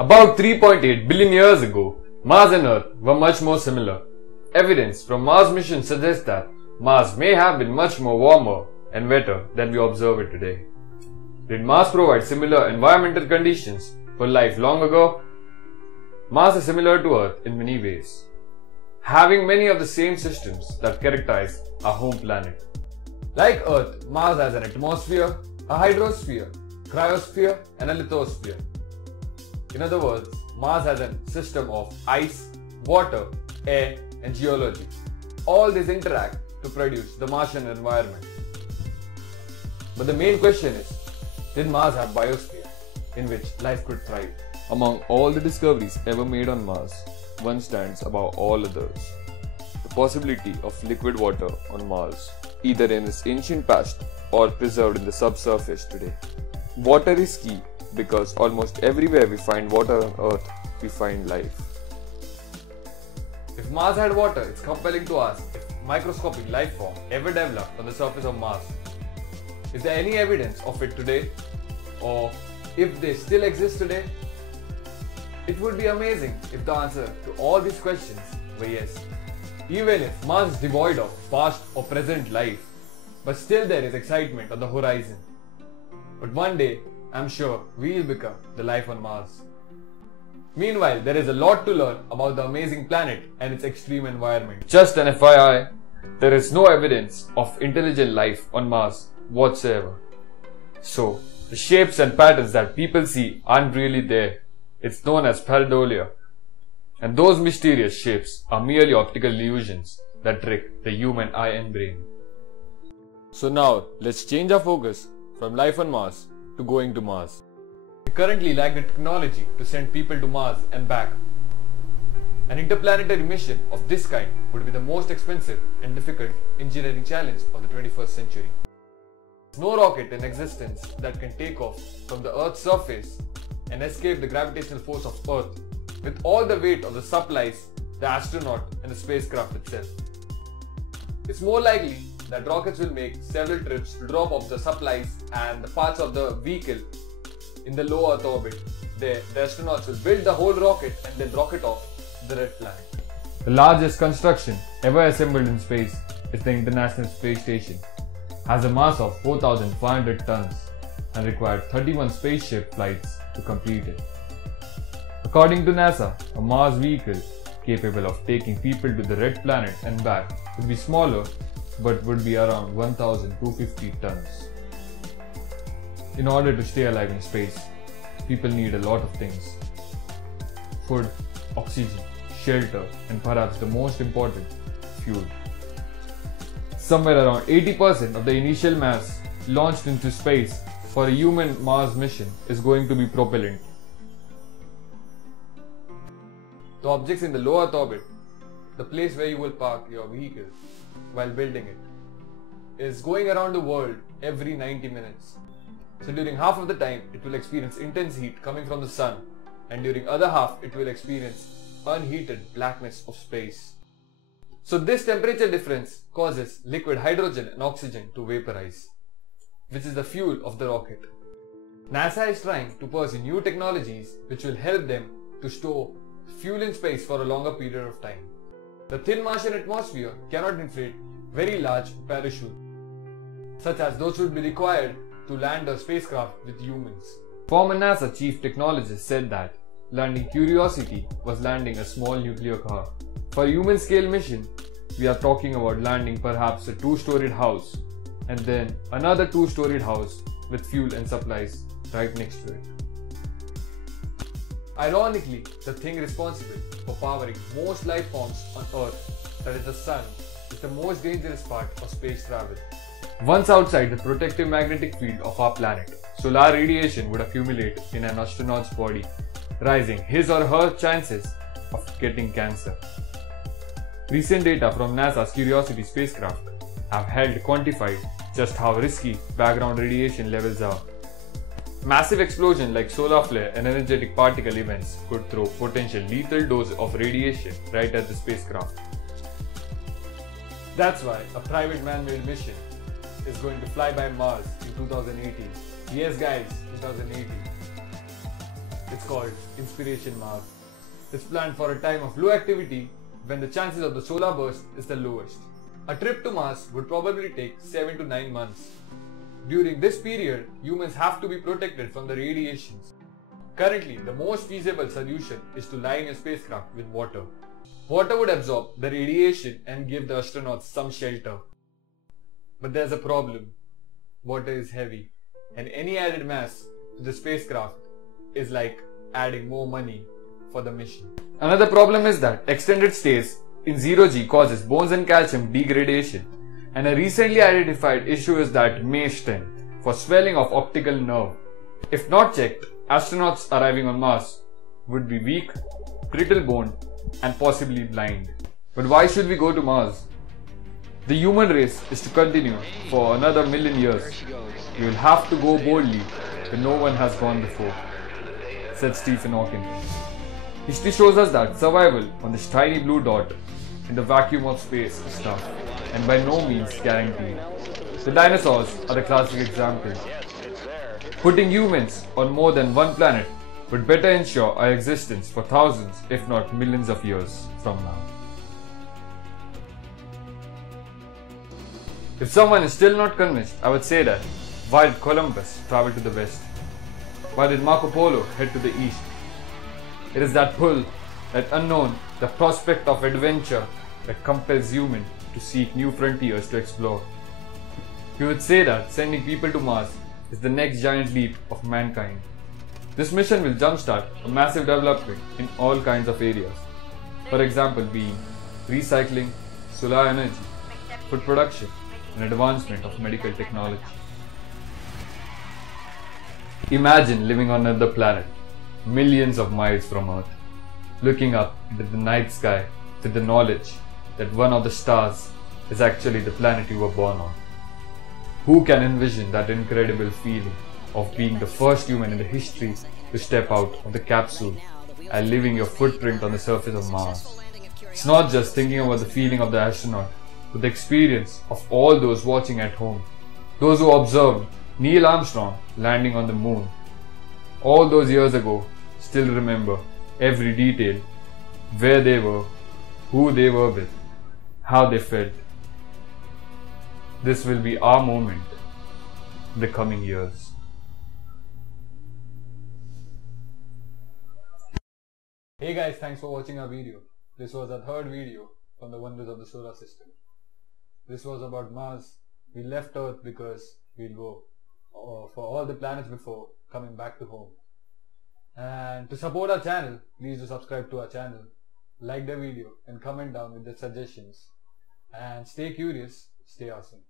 About 3.8 billion years ago, Mars and Earth were much more similar. Evidence from Mars missions suggests that Mars may have been much more warmer and wetter than we observe it today. Did Mars provide similar environmental conditions for life long ago? Mars is similar to Earth in many ways, having many of the same systems that characterize our home planet. Like Earth, Mars has an atmosphere, a hydrosphere, cryosphere and a lithosphere. In other words, Mars has a system of ice, water, air and geology. All these interact to produce the Martian environment. But the main question is, did Mars have biosphere in which life could thrive? Among all the discoveries ever made on Mars, one stands above all others. The possibility of liquid water on Mars, either in its ancient past or preserved in the subsurface today. Water is key because almost everywhere we find water on Earth, we find life. If Mars had water, it's compelling to ask if microscopic life form ever developed on the surface of Mars. Is there any evidence of it today? Or if they still exist today? It would be amazing if the answer to all these questions were yes. Even if Mars is devoid of past or present life, but still there is excitement on the horizon. But one day, I'm sure we'll become the life on Mars. Meanwhile, there is a lot to learn about the amazing planet and its extreme environment. Just an FYI, there is no evidence of intelligent life on Mars whatsoever. So, the shapes and patterns that people see aren't really there. It's known as pareidolia. And those mysterious shapes are merely optical illusions that trick the human eye and brain. So now, let's change our focus from life on Mars to going to Mars. We currently lack the technology to send people to Mars and back. An interplanetary mission of this kind would be the most expensive and difficult engineering challenge of the 21st century. There's no rocket in existence that can take off from the Earth's surface and escape the gravitational force of Earth with all the weight of the supplies, the astronaut and the spacecraft itself. It's more likely that rockets will make several trips to drop off the supplies and the parts of the vehicle in the low Earth orbit. There, the astronauts will build the whole rocket and then rocket off the red planet. The largest construction ever assembled in space is the International Space Station. It has a mass of 4,500 tons and required 31 spaceship flights to complete it. According to NASA, a Mars vehicle capable of taking people to the red planet and back would be smaller but would be around 1,250 tons. In order to stay alive in space, people need a lot of things: food, oxygen, shelter, and perhaps the most important, fuel. Somewhere around 80% of the initial mass launched into space for a human Mars mission is going to be propellant. The objects in the low Earth orbit, the place where you will park your vehicle while building it, is going around the world every 90 minutes. So during half of the time, it will experience intense heat coming from the sun, and during other half, it will experience unheated blackness of space. So this temperature difference causes liquid hydrogen and oxygen to vaporize, which is the fuel of the rocket. NASA is trying to pursue new technologies which will help them to store fuel in space for a longer period of time. The thin Martian atmosphere cannot inflate very large parachutes, such as those would be required to land a spacecraft with humans. Former NASA chief technologist said that landing Curiosity was landing a small nuclear car. For a human scale mission, we are talking about landing perhaps a 2-storied house and then another 2-storied house with fuel and supplies right next to it. Ironically, the thing responsible for powering most life forms on Earth, that is the Sun, is the most dangerous part of space travel. Once outside the protective magnetic field of our planet, solar radiation would accumulate in an astronaut's body, raising his or her chances of getting cancer. Recent data from NASA's Curiosity spacecraft have helped quantify just how risky background radiation levels are. Massive explosions like solar flare and energetic particle events could throw potential lethal doses of radiation right at the spacecraft. That's why a private man-made mission is going to fly by Mars in 2018. Yes guys, 2018. It's called Inspiration Mars. It's planned for a time of low activity when the chances of the solar burst is the lowest. A trip to Mars would probably take 7 to 9 months. During this period, humans have to be protected from the radiations. Currently, the most feasible solution is to line a spacecraft with water. Water would absorb the radiation and give the astronauts some shelter. But there's a problem. Water is heavy, and any added mass to the spacecraft is like adding more money for the mission. Another problem is that extended stays in 0G causes bones and calcium degradation, and a recently identified issue is that MACE-10 for swelling of optical nerve. If not checked, astronauts arriving on Mars would be weak, brittle boned, and possibly blind. But why should we go to Mars? The human race is to continue for another million years. We will have to go boldly where no one has gone before, said Stephen Hawking. History shows us that survival on this tiny blue dot in the vacuum of space is tough and by no means guaranteed. The dinosaurs are the classic example. Putting humans on more than one planet would better ensure our existence for thousands, if not millions of years from now. If someone is still not convinced, I would say that, why did Columbus travel to the west? Why did Marco Polo head to the east? It is that pull, that unknown, the prospect of adventure that compels humans to seek new frontiers to explore. You would say that sending people to Mars is the next giant leap of mankind. This mission will jumpstart a massive development in all kinds of areas. For example, being recycling, solar energy, food production, and advancement of medical technology. Imagine living on another planet, millions of miles from Earth, looking up into the night sky with the knowledge that one of the stars is actually the planet you were born on. Who can envision that incredible feeling of being the first human in the history to step out of the capsule and leaving your footprint on the surface of Mars? It's not just thinking about the feeling of the astronaut, but the experience of all those watching at home. Those who observed Neil Armstrong landing on the moon all those years ago still remember every detail, where they were, who they were with, how they felt. This will be our moment in the coming years. Hey guys, thanks for watching our video. This was our third video from the wonders of the solar system. This was about Mars. We left Earth because we'll go for all the planets before coming back to home. And to support our channel, please do subscribe to our channel, like the video and comment down with the suggestions. And stay curious, stay awesome.